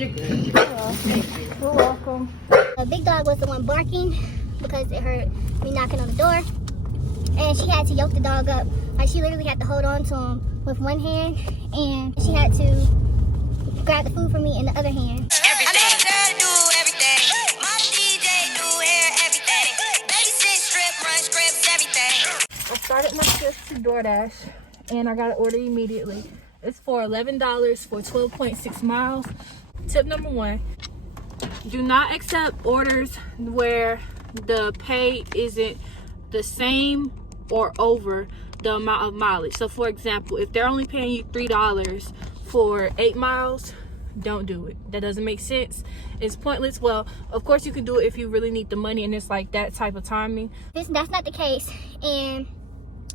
You're good. You're welcome. The big dog was the one barking because it heard me knocking on the door. And she had to yoke the dog up. Like, she literally had to hold on to him with one hand. And she had to grab the food from me in the other hand. I started my shift to DoorDash and I got an order immediately. It's for $11 for 12.6 miles. Tip number 1, do not accept orders where the pay isn't the same or over the amount of mileage. So for example, if they're only paying you $3 for 8 miles, don't do it. That doesn't make sense. It's pointless. Well, of course you can do it if you really need the money and it's like that type of timing. That's not the case, and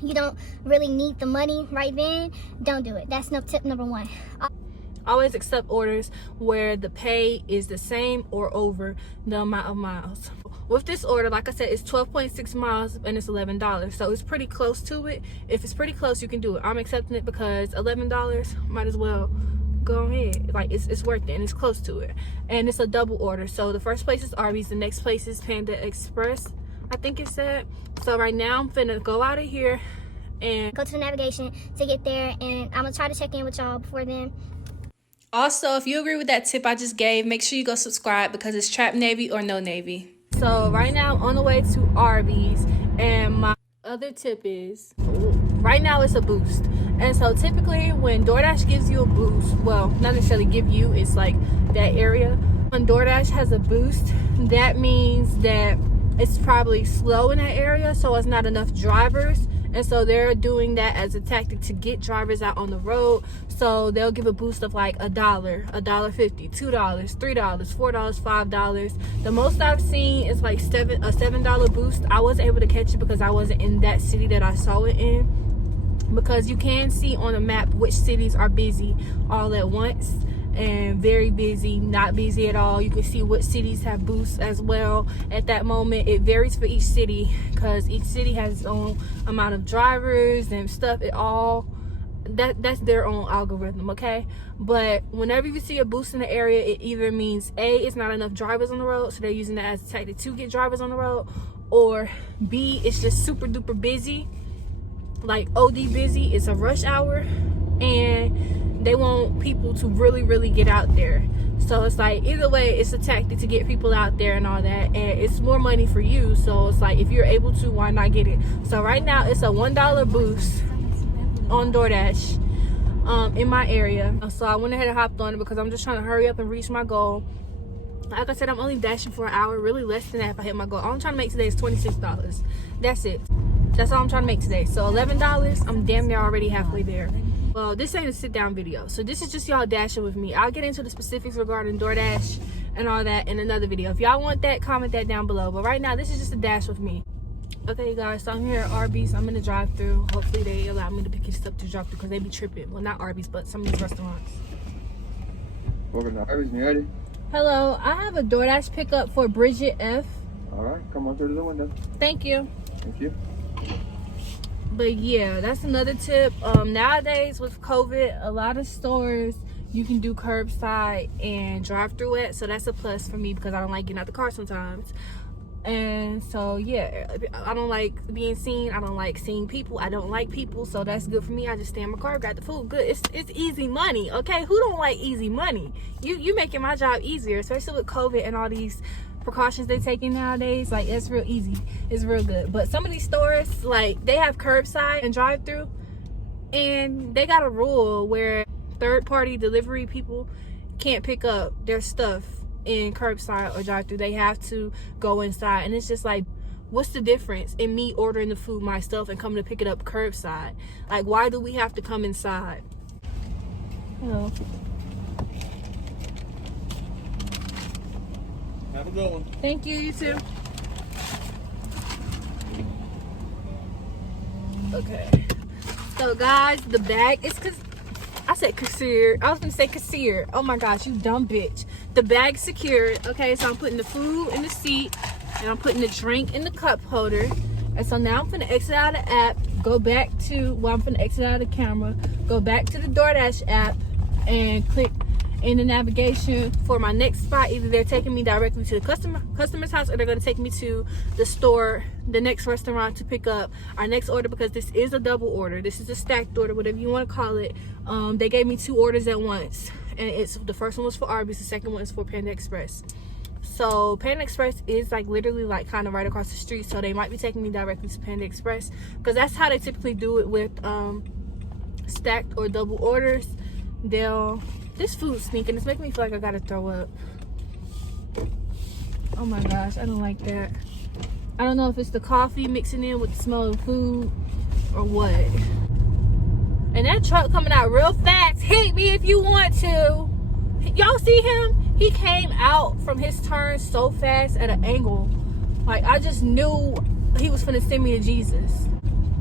you don't really need the money right then, don't do it. That's tip number 1. Always accept orders where the pay is the same or over the amount of miles. With this order, like I said, it's 12.6 miles and it's $11. So it's pretty close to it. If it's pretty close, you can do it. I'm accepting it because $11, might as well go ahead. Like, it's worth it and it's close to it. And it's a double order. So the first place is Arby's, the next place is Panda Express, I think it said. So right now I'm finna go out of here and go to the navigation to get there, and I'm gonna try to check in with y'all before then. Also, if you agree with that tip I just gave, make sure you go subscribe because it's Trap Navy or no Navy. So right now I'm on the way to Arby's, and my other tip is, right now it's a boost. And so typically when DoorDash gives you a boost, well, not necessarily give you, it's like that area. When DoorDash has a boost, that means that it's probably slow in that area, so it's not enough drivers. And so they're doing that as a tactic to get drivers out on the road. So they'll give a boost of like $1, $1.50, $2, $3, $4, $5. The most I've seen is like a $7 boost. I wasn't able to catch it because I wasn't in that city that I saw it in, because you can see on a map which cities are busy all at once and very busy, not busy at all. You can see what cities have boosts as well at that moment. It varies for each city because each city has its own amount of drivers and stuff. That's their own algorithm, okay? But whenever you see a boost in the area, it either means A, it's not enough drivers on the road, so they're using that as a tactic to get drivers on the road, or B, it's just super duper busy, like OD busy. It's a rush hour and they want people to really get out there. So it's like, either way, it's a tactic to get people out there and all that, and it's more money for you. So it's like, if you're able to, why not get it? So right now it's a $1 boost on DoorDash in my area. So I went ahead and hopped on it because I'm just trying to hurry up and reach my goal. Like I said, I'm only dashing for an hour, really less than that if I hit my goal. All I'm trying to make today is $26. That's it. That's all I'm trying to make today. So $11, I'm damn near already halfway there. Well, this ain't a sit down video, so this is just y'all dashing with me. I'll get into the specifics regarding DoorDash and all that in another video. If y'all want that, comment that down below. But right now, this is just a dash with me. Okay, you guys, so I'm here at Arby's. I'm in the drive-thru. Hopefully they allow me to pick this up to drive through because they be tripping. Well, not Arby's, but some of these restaurants. Welcome to Arby's, you ready? Hello, I have a DoorDash pickup for Bridget F. All right, come on through the window. Thank you. Thank you. But yeah, that's another tip. Nowadays with COVID, a lot of stores you can do curbside and drive through it, so that's a plus for me because I don't like getting out the car sometimes. And so yeah, I don't like being seen. I don't like seeing people. I don't like people, so that's good for me. I just stay in my car, grab the food. Good. It's easy money, okay? Who don't like easy money? You making my job easier, especially with COVID and all these precautions they're taking nowadays. Like, it's real easy. It's real good. But some of these stores, like, they have curbside and drive-through, and they got a rule where third-party delivery people can't pick up their stuff in curbside or drive-through. They have to go inside, and it's just like, what's the difference in me ordering the food myself and coming to pick it up curbside? Like, why do we have to come inside? Hello. Have a good one. Thank you, you too. Okay. So guys, the bag is I said cashier. I was gonna say cashier. Oh my gosh, you dumb bitch. The bag's secured. Okay, so I'm putting the food in the seat and I'm putting the drink in the cup holder. And so now I'm gonna exit out of the app, go back to, well, I'm gonna exit out of the camera, go back to the DoorDash app and click in the navigation for my next spot. Either they're taking me directly to the customer's house, or they're going to take me to the store, the next restaurant, to pick up our next order, because this is a double order. This is a stacked order, whatever you want to call it. They gave me 2 orders at once, and the first one was for Arby's, the second one is for Panda Express. So Panda Express is like literally like kind of right across the street, so they might be taking me directly to Panda Express, because that's how they typically do it with stacked or double orders. This food's stinking. It's making me feel like I gotta throw up. Oh my gosh, I don't like that. I don't know if it's the coffee mixing in with the smell of food or what. And that truck coming out real fast. Hit me if you want to. Y'all see him? He came out from his turn so fast at an angle. Like, I just knew he was finna send me to Jesus.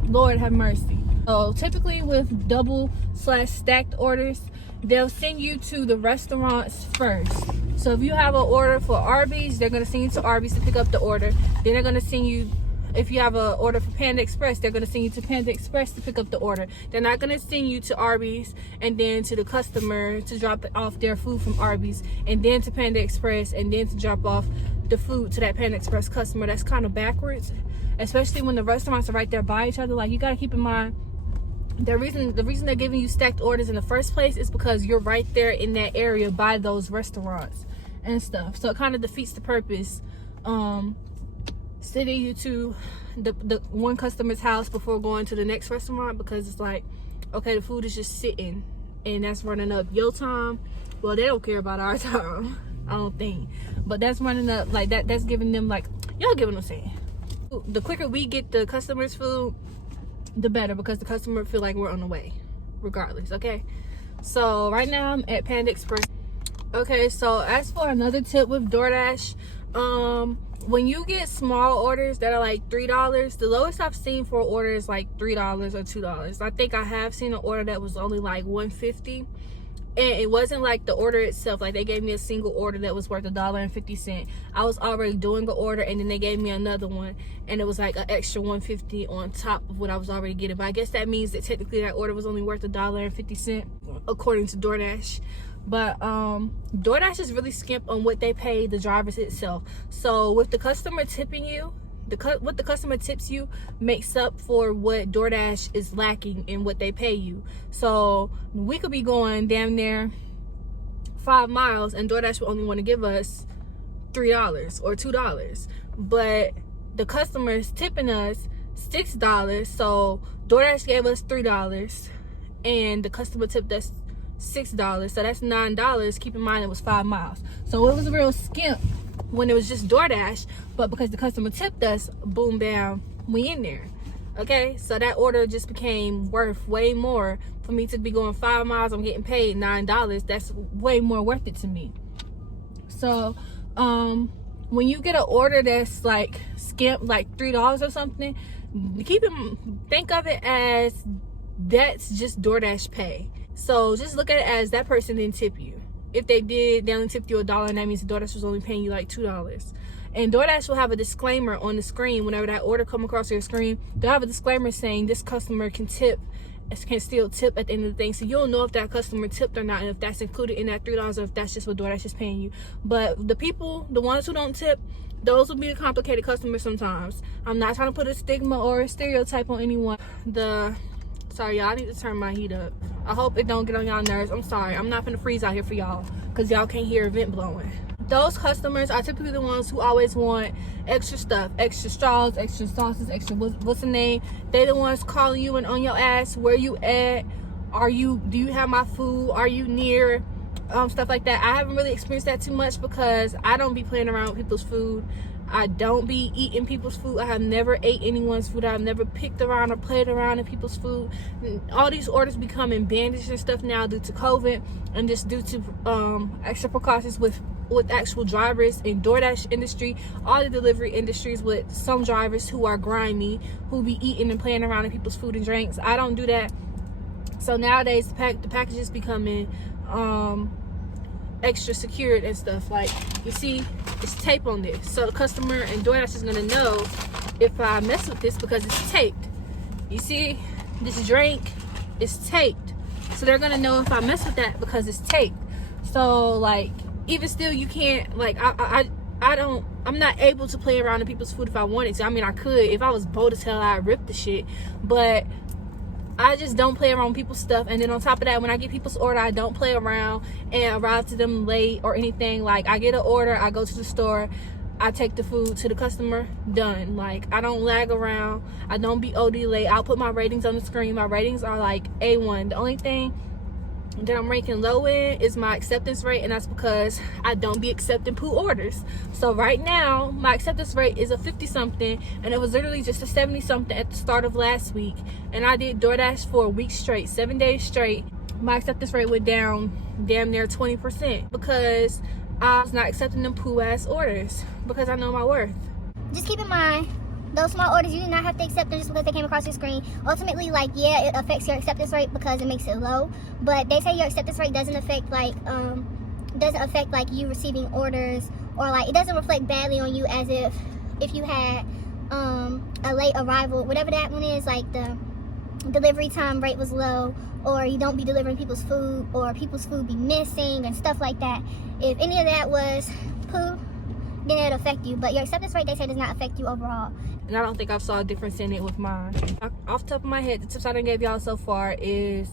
Lord have mercy. So typically with double/stacked orders, they'll send you to the restaurants first. So if you have an order for Arby's, they're gonna send you to Arby's to pick up the order. Then they're gonna send you, if you have an order for Panda Express, they're gonna send you to Panda Express to pick up the order. They're not gonna send you to Arby's and then to the customer to drop off their food from Arby's, and then to Panda Express, and then to drop off the food to that Panda Express customer. That's kind of backwards, especially when the restaurants are right there by each other. Like, you gotta keep in mind, the reason they're giving you stacked orders in the first place is because you're right there in that area by those restaurants and stuff. So it kind of defeats the purpose, sending you to the one customer's house before going to the next restaurant, because it's like, okay, the food is just sitting and that's running up your time. Well, they don't care about our time, I don't think, but that's running up like that. That's giving them, like, y'all get what I'm saying. The quicker we get the customer's food, the better, because the customer feel like we're on the way regardless. Okay, so right now I'm at Panda Express. Okay, so as for another tip with DoorDash, when you get small orders that are like $3, the lowest I've seen for an order is like $3 or $2. I think I have seen an order that was only like $1.50, and it wasn't like the order itself. Like, they gave me a single order that was worth $1.50. I was already doing the order, and then they gave me another one, and it was like an extra $1.50 on top of what I was already getting. But I guess that means that technically that order was only worth $1.50 according to DoorDash. But DoorDash is really skimp on what they pay the drivers itself. So with the customer tipping you, what the customer tips you makes up for what DoorDash is lacking in what they pay you. So we could be going damn near 5 miles, and DoorDash will only want to give us $3 or $2, but the customer's tipping us $6. So DoorDash gave us $3, and the customer tipped us $6, so that's $9. Keep in mind it was 5 miles, so it was a real skimp when it was just DoorDash, but because the customer tipped us, boom, bam, we in there. Okay, so that order just became worth way more. For me to be going 5 miles, I'm getting paid $9. That's way more worth it to me. So when you get an order that's like skimp, like $3 or something, think of it as that's just DoorDash pay. So just look at it as that person didn't tip you. If they did, they only tipped you $1, and that means DoorDash was only paying you like $2. And DoorDash will have a disclaimer on the screen whenever that order come across your screen. They'll have a disclaimer saying this customer can still tip at the end of the thing. So you'll know if that customer tipped or not, and if that's included in that $3, or if that's just what DoorDash is paying you. But the ones who don't tip, those will be the complicated customers sometimes. I'm not trying to put a stigma or a stereotype on anyone. Sorry, y'all, I need to turn my heat up. I hope it don't get on y'all nerves. I'm sorry. I'm not gonna freeze out here for y'all, because y'all can't hear a vent blowing. Those customers are typically the ones who always want extra stuff, extra straws, extra sauces, extra what's the name. They the ones calling you and on your ass. Where you at? Do you have my food? Are you near? Stuff like that. I haven't really experienced that too much, because I don't be playing around with people's food. I don't be eating people's food. I have never ate anyone's food. I've never picked around or played around in people's food. All these orders becoming bandaged and stuff now due to COVID, and just due to extra precautions with actual drivers in DoorDash industry, all the delivery industries, with some drivers who are grimy, who be eating and playing around in people's food and drinks. I don't do that. So nowadays the packages becoming extra secured and stuff. Like, you see, it's tape on this, so the customer and DoorDash is gonna know if I mess with this because it's taped. You see, this drink is taped, so they're gonna know if I mess with that because it's taped. So like, even still, you can't, like, I'm not able to play around in people's food if I wanted to. I mean, I could. If I was bold as hell, I'd rip the shit. But I just don't play around with people's stuff. And then on top of that, when I get people's order, I don't play around and arrive to them late or anything. Like, I get an order, I go to the store, I take the food to the customer, done. Like, I don't lag around, I don't be OD late. I'll put my ratings on the screen. My ratings are like A1. The only thing that I'm ranking low in is my acceptance rate, and that's because I don't be accepting poo orders. So right now my acceptance rate is a 50 something, and it was literally just a 70 something at the start of last week. And I did DoorDash for a week straight, 7 days straight. My acceptance rate went down damn near 20% because I was not accepting them poo ass orders, because I know my worth. Just keep in mind, those small orders, you do not have to accept them just because they came across your screen. Ultimately, like, yeah, it affects your acceptance rate because it makes it low. But they say your acceptance rate doesn't affect like you receiving orders, or like it doesn't reflect badly on you as if you had a late arrival, whatever that one is, like the delivery time rate was low, or you don't be delivering people's food, or people's food be missing and stuff like that. If any of that was poo, then it'll affect you. But your acceptance rate, they say, does not affect you overall. And I don't think I've saw a difference in it with mine. Off the top of my head, the tips I done gave y'all so far is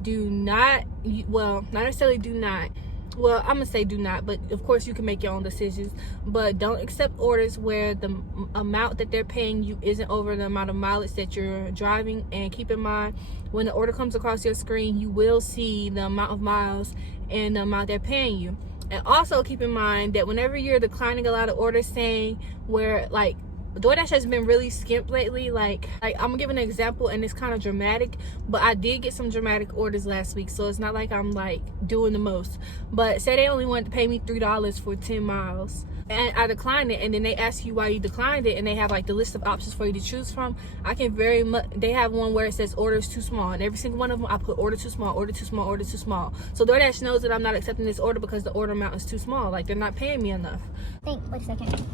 do not, well, not necessarily do not, well, I'm gonna say do not, but of course you can make your own decisions. But don't accept orders where the amount that they're paying you isn't over the amount of mileage that you're driving. And keep in mind, when the order comes across your screen, you will see the amount of miles and the amount they're paying you. And also keep in mind that whenever you're declining a lot of orders, saying where, like, DoorDash has been really skimp lately. Like I'm gonna give an example, and it's kind of dramatic, but I did get some dramatic orders last week, so it's not like I'm like doing the most. But say they only wanted to pay me $3 for 10 miles, and I declined it, and then they ask you why you declined it, and they have like the list of options for you to choose from. I can very much, they have one where it says orders too small, and every single one of them I put order too small, order too small, order too small. So DoorDash knows that I'm not accepting this order because the order amount is too small. Like, they're not paying me enough. Wait a second.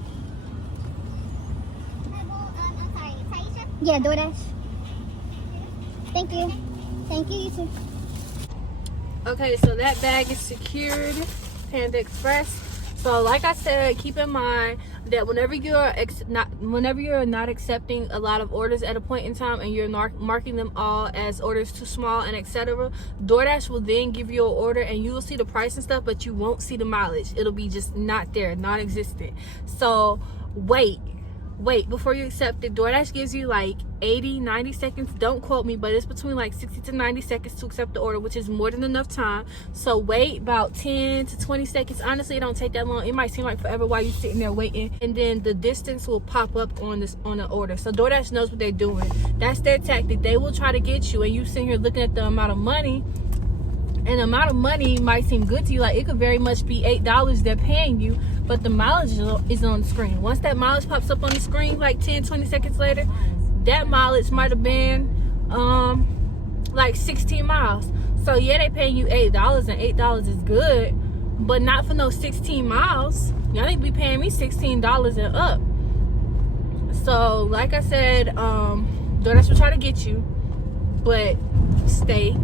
Yeah, DoorDash. Thank you. Thank you, you too. Okay, so that bag is secured, Panda Express. So like I said, keep in mind that whenever you're not accepting a lot of orders at a point in time, and you're marking them all as orders too small and etc., DoorDash will then give you an order, and you will see the price and stuff, but you won't see the mileage. It'll be just not there, non-existent. So wait before you accept it. DoorDash gives you like 80-90 seconds, don't quote me, but it's between like 60 to 90 seconds to accept the order, which is more than enough time. So wait about 10 to 20 seconds. Honestly, it don't take that long. It might seem like forever while you're sitting there waiting, and then the distance will pop up on the order. So DoorDash knows what they're doing. That's their tactic. They will try to get you, and you sitting here looking at the amount of money, and the amount of money might seem good to you. Like, it could very much be $8 they're paying you, but the mileage is on the screen. Once that mileage pops up on the screen, like 10-20 seconds later, that mileage might have been like 16 miles. So yeah, they paying you $8, and $8 is good, but not for no 16 miles. Y'all need to be paying me $16 and up. So like I said, DoorDash will try to get you, but stay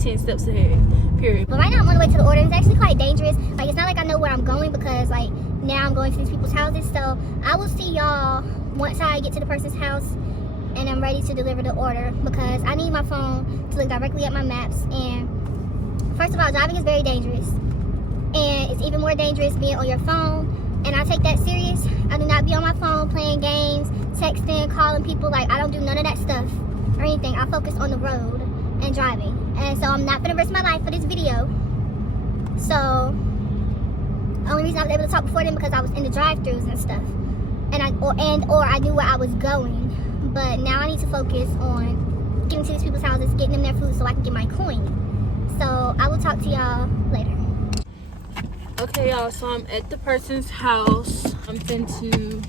10 steps ahead, period. But right now I'm on the way to the order. It's actually quite dangerous. Like, it's not like I know where I'm going, because like now I'm going to these people's houses. So I will see y'all once I get to the person's house and I'm ready to deliver the order, because I need my phone to look directly at my maps. And first of all, driving is very dangerous, and it's even more dangerous being on your phone, and I take that serious. I do not be on my phone playing games, texting, calling people. Like, I don't do none of that stuff or anything. I focus on the road and driving. And so I'm not gonna risk my life for this video. So the only reason I was able to talk before then because I was in the drive-thrus and stuff, and or I knew where I was going. But now I need to focus on getting to these people's houses, getting them their food so I can get my coin. So I will talk to y'all later. Okay, y'all, so I'm at the person's house. I'm finna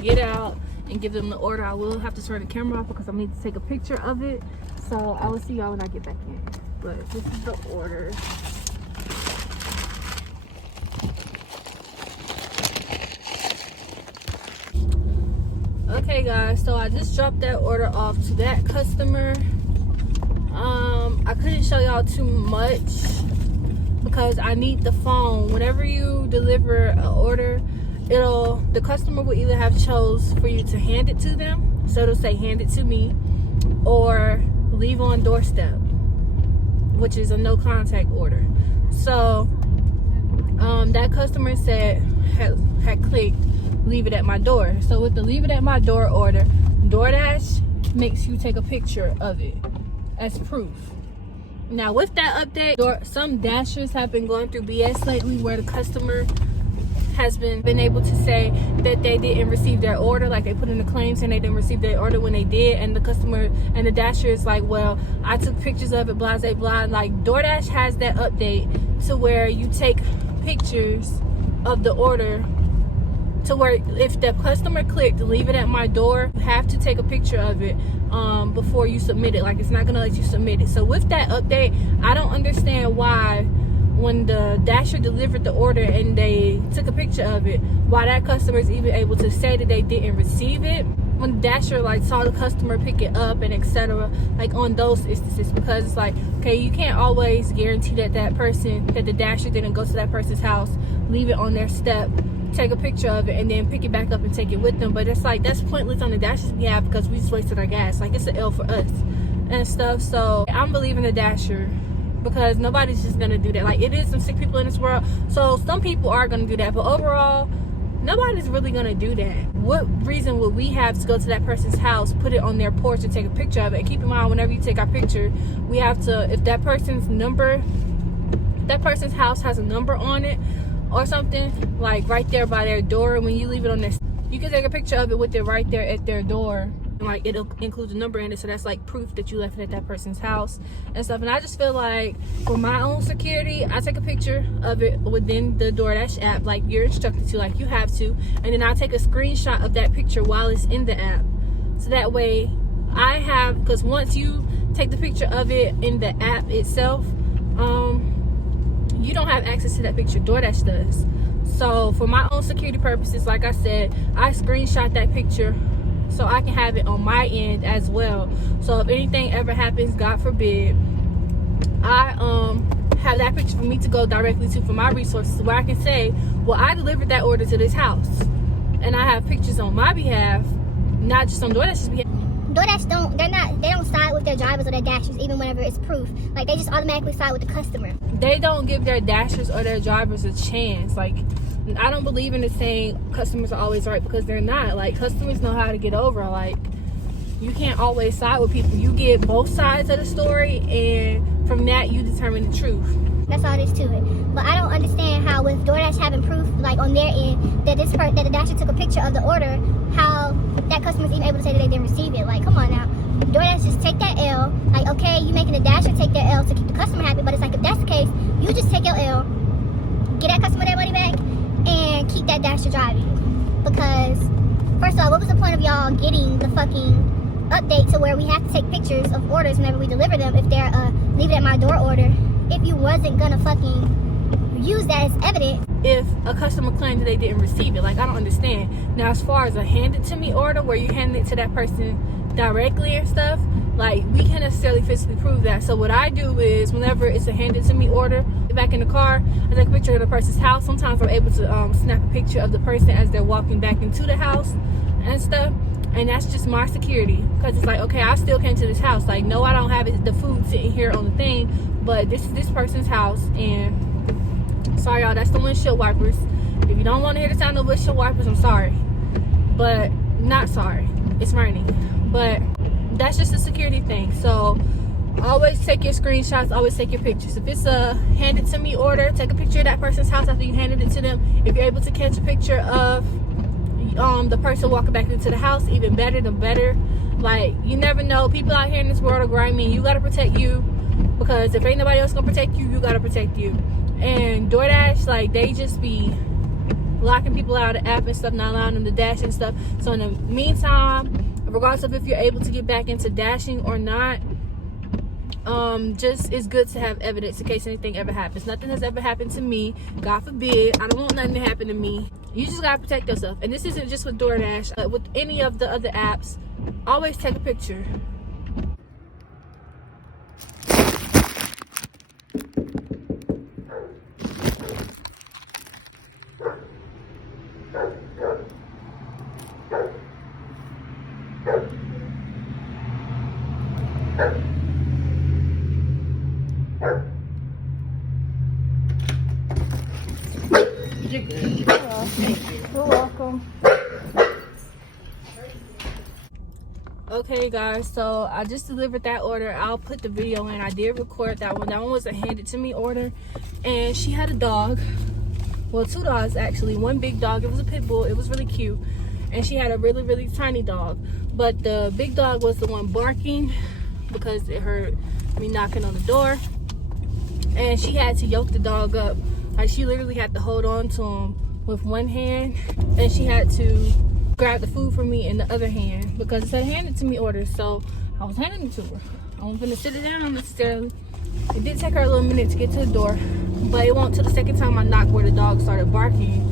get out and give them the order. I will have to turn the camera off because I need to take a picture of it. So I will see y'all when I get back in. But this is the order. Okay guys, so I just dropped that order off to that customer. I couldn't show y'all too much because I need the phone. Whenever you deliver an order, the customer will either have chose for you to hand it to them, so it'll say hand it to me, or leave on doorstep, which is a no contact order. So that customer had clicked leave it at my door. So with the leave it at my door order, DoorDash makes you take a picture of it as proof. Now with that update, some dashers have been going through BS lately where the customer has been able to say that they didn't receive their order, like they put in the claim saying they didn't receive their order when they did, and the customer and the dasher is like, well, I took pictures of it, blah blah blah. Like DoorDash has that update to where you take pictures of the order, to where if the customer clicked leave it at my door, you have to take a picture of it before you submit it. Like it's not gonna let you submit it. So with that update, I don't understand why when the dasher delivered the order and they took a picture of it, why that customer is even able to say that they didn't receive it when the dasher like saw the customer pick it up and etc. Like on those instances, because it's like, okay, you can't always guarantee that the dasher didn't go to that person's house, leave it on their step, take a picture of it, and then pick it back up and take it with them. But it's like, that's pointless on the dasher's behalf because we just wasted our gas. Like it's an L for us and stuff. So I'm believing the dasher, because nobody's just gonna do that. Like it is some sick people in this world, so some people are gonna do that, but overall nobody's really gonna do that. What reason would we have to go to that person's house, put it on their porch and take a picture of it? And keep in mind, whenever you take our picture, we have to, if that person's house has a number on it or something, like right there by their door, when you leave it on their, you can take a picture of it with it right there at their door. Like it'll include a number in it, so that's like proof that you left it at that person's house and stuff. And I just feel like for my own security, I take a picture of it within the DoorDash app, like you're instructed to, like you have to, and then I take a screenshot of that picture while it's in the app, so that way I have, because once you take the picture of it in the app itself, you don't have access to that picture. DoorDash does. So for my own security purposes, like I said, I screenshot that picture so I can have it on my end as well. So if anything ever happens, God forbid, I have that picture for me to go directly to for my resources, where I can say, well, I delivered that order to this house, and I have pictures on my behalf, not just on DoorDash's behalf. DoorDash they don't side with their drivers or their dashers even whenever it's proof. Like they just automatically side with the customer. They don't give their dashers or their drivers a chance. Like I don't believe in the saying customers are always right, because they're not. Like customers know how to get over. Like you can't always side with people. You get both sides of the story, and from that you determine the truth. That's all there is to it. But I don't understand how, with DoorDash having proof like on their end that that the dasher took a picture of the order, how that customer's even able to say that they didn't receive it. Like come on now, DoorDash just take that L. Like okay, you making the dasher take their L to keep the customer happy, but it's like if that's the case, you just take your L, get that customer their money back, and keep that dasher driving. Because first of all, what was the point of y'all getting the fucking update to where we have to take pictures of orders whenever we deliver them if they're leave it at my door order, if you wasn't gonna fucking use that as evidence if a customer claimed that they didn't receive it? Like I don't understand. Now as far as a hand it to me order, where you hand it to that person directly and stuff, like we can't necessarily physically prove that. So what I do is, whenever it's a hand it to me order, back in the car, I take a picture of the person's house. Sometimes I'm able to snap a picture of the person as they're walking back into the house and stuff, and that's just my security, because it's like, okay, I still came to this house. Like no, I don't have the food sitting here on the thing, but this is this person's house. And sorry y'all, that's the windshield wipers. If you don't want to hear the sound of windshield wipers, I'm sorry, but not sorry, it's raining. But that's just a security thing. So always take your screenshots, always take your pictures. If it's a hand it to me order, take a picture of that person's house after you handed it to them. If you're able to catch a picture of the person walking back into the house, even better, the better. Like you never know, people out here in this world are grimy, and you gotta protect you, because if ain't nobody else gonna protect you, you gotta protect you. And DoorDash, like they just be locking people out of the app and stuff, not allowing them to dash and stuff. So in the meantime, regardless of if you're able to get back into dashing or not, just it's good to have evidence in case anything ever happens. Nothing has ever happened to me, God forbid. I don't want nothing to happen to me. You just gotta protect yourself. And this isn't just with DoorDash, with any of the other apps. Always take a picture. You're good. You're welcome. Okay guys, so I just delivered that order. I'll put the video in. I did record that one. That one was a handed to me order, and she had a dog. Well, 2 dogs actually. One big dog, it was a pit bull. It was really cute, and she had a really, really tiny dog. But the big dog was the one barking because it heard me knocking on the door, and she had to yoke the dog up. Like, she literally had to hold on to him with one hand, and she had to grab the food from me in the other hand because it said handed to me order, so I was handing it to her. I wasn't gonna sit it down necessarily. It did take her a little minute to get to the door, but it won't till the second time I knocked where the dog started barking.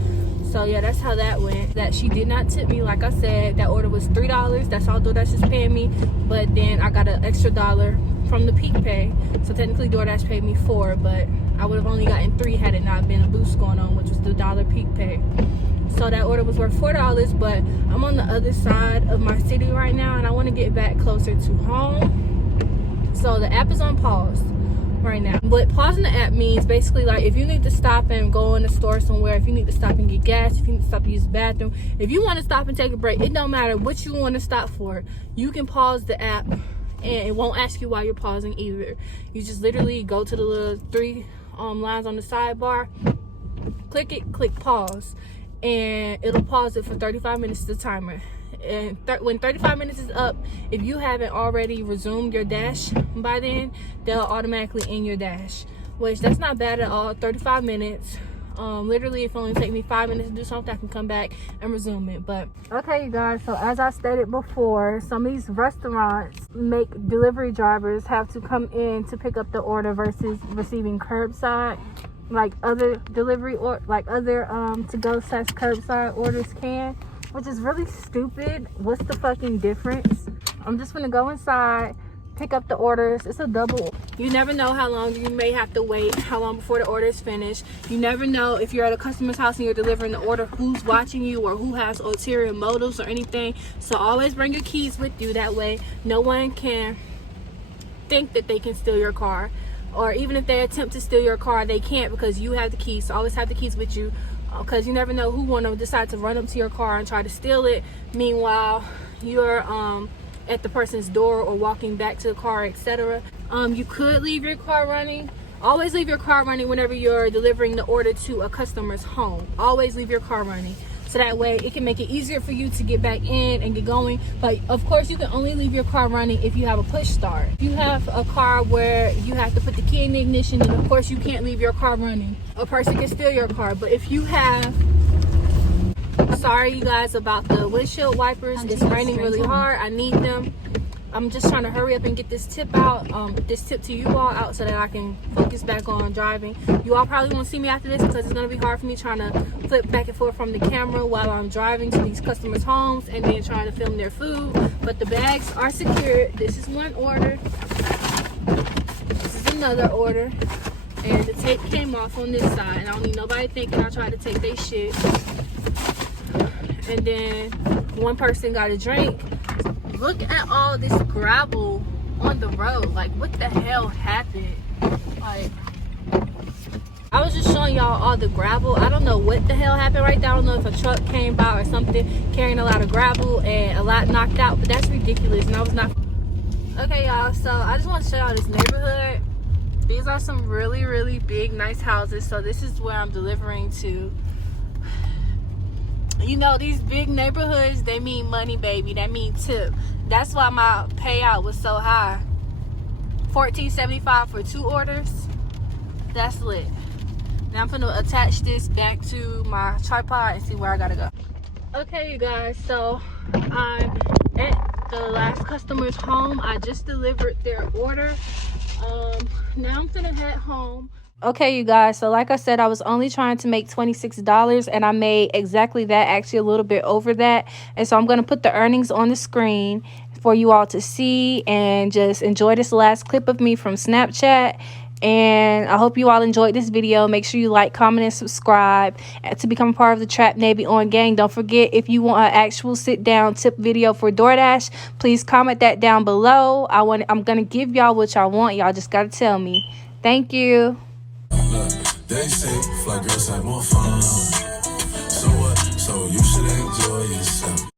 So yeah, that's how that went. That she did not tip me. Like I said, that order was $3. That's all DoorDash is paying me, but then I got an extra $1 from the peak pay, so technically DoorDash paid me $4, but I would have only gotten $3 had it not been a boost going on, which was the $1 peak pay. So that order was worth $4, but I'm on the other side of my city right now, and I want to get back closer to home. So the app is on pause right now. What pausing the app means, basically, like, if you need to stop and go in the store somewhere, if you need to stop and get gas, if you need to stop and use the bathroom, if you want to stop and take a break, it don't matter what you want to stop for. You can pause the app, and it won't ask you why you're pausing either. You just literally go to the little 3 lines on the sidebar, click it, click pause, and it'll pause it for 35 minutes, the timer. And when 35 minutes is up, if you haven't already resumed your dash by then, they'll automatically end your dash, which that's not bad at all. 35 minutes. Literally, if it only take me 5 minutes to do something, I can come back and resume it. But okay, you guys, so as I stated before, some of these restaurants make delivery drivers have to come in to pick up the order versus receiving curbside, like other delivery or like other to-go / curbside orders can, which is really stupid. What's the fucking difference? I'm just gonna go inside, pick up the orders. It's a double. You never know how long you may have to wait, how long before the order is finished. You never know if you're at a customer's house and you're delivering the order, who's watching you or who has ulterior motives or anything. So always bring your keys with you. That way no one can think that they can steal your car. Or even if they attempt to steal your car, they can't because you have the keys. So always have the keys with you, because you never know who want to decide to run up to your car and try to steal it. Meanwhile, you're at the person's door or walking back to the car, etc. You could leave your car running. Always leave your car running whenever you're delivering the order to a customer's home. Always leave your car running. So that way it can make it easier for you to get back in and get going. But of course, you can only leave your car running if you have a push start. If you have a car where you have to put the key in the ignition, then of course you can't leave your car running. A person can steal your car. But if you have, sorry you guys about the windshield wipers, it's raining really hard. I need them. I'm just trying to hurry up and get this tip out, this tip to you all out, so that I can focus back on driving. You all probably won't see me after this because it's going to be hard for me trying to flip back and forth from the camera while I'm driving to these customers' homes and then trying to film their food. But the bags are secured. This is one order. This is another order. And the tape came off on this side. And I don't need nobody thinking I tried to take their shit. And then one person got a drink. Look at all this gravel on the road. Like, what the hell happened? Like, I was just showing y'all all the gravel. I don't know what the hell happened right there. I don't know if a truck came by or something carrying a lot of gravel and a lot knocked out, but that's ridiculous. And I was not. Okay, y'all, so I just want to show y'all this neighborhood. These are some really, really big, nice houses. So this is where I'm delivering to. You know, these big neighborhoods, they mean money, baby. That means tip. That's why my payout was so high. $14.75 for 2 orders. That's lit. Now I'm gonna attach this back to my tripod and see where I gotta go. Okay, you guys, so I'm at the last customer's home. I just delivered their order. Now I'm gonna head home. Okay, you guys, so like I said, I was only trying to make $26 and I made exactly that, actually a little bit over that. And so I'm going to put the earnings on the screen for you all to see and just enjoy this last clip of me from Snapchat. And I hope you all enjoyed this video. Make sure you like, comment, and subscribe to become a part of the Trap Navy on gang. Don't forget, if you want an actual sit-down tip video for DoorDash, please comment that down below. I'm going to give y'all what y'all want. Y'all just got to tell me. Thank you. They say fly girls have more fun. so you should enjoy yourself.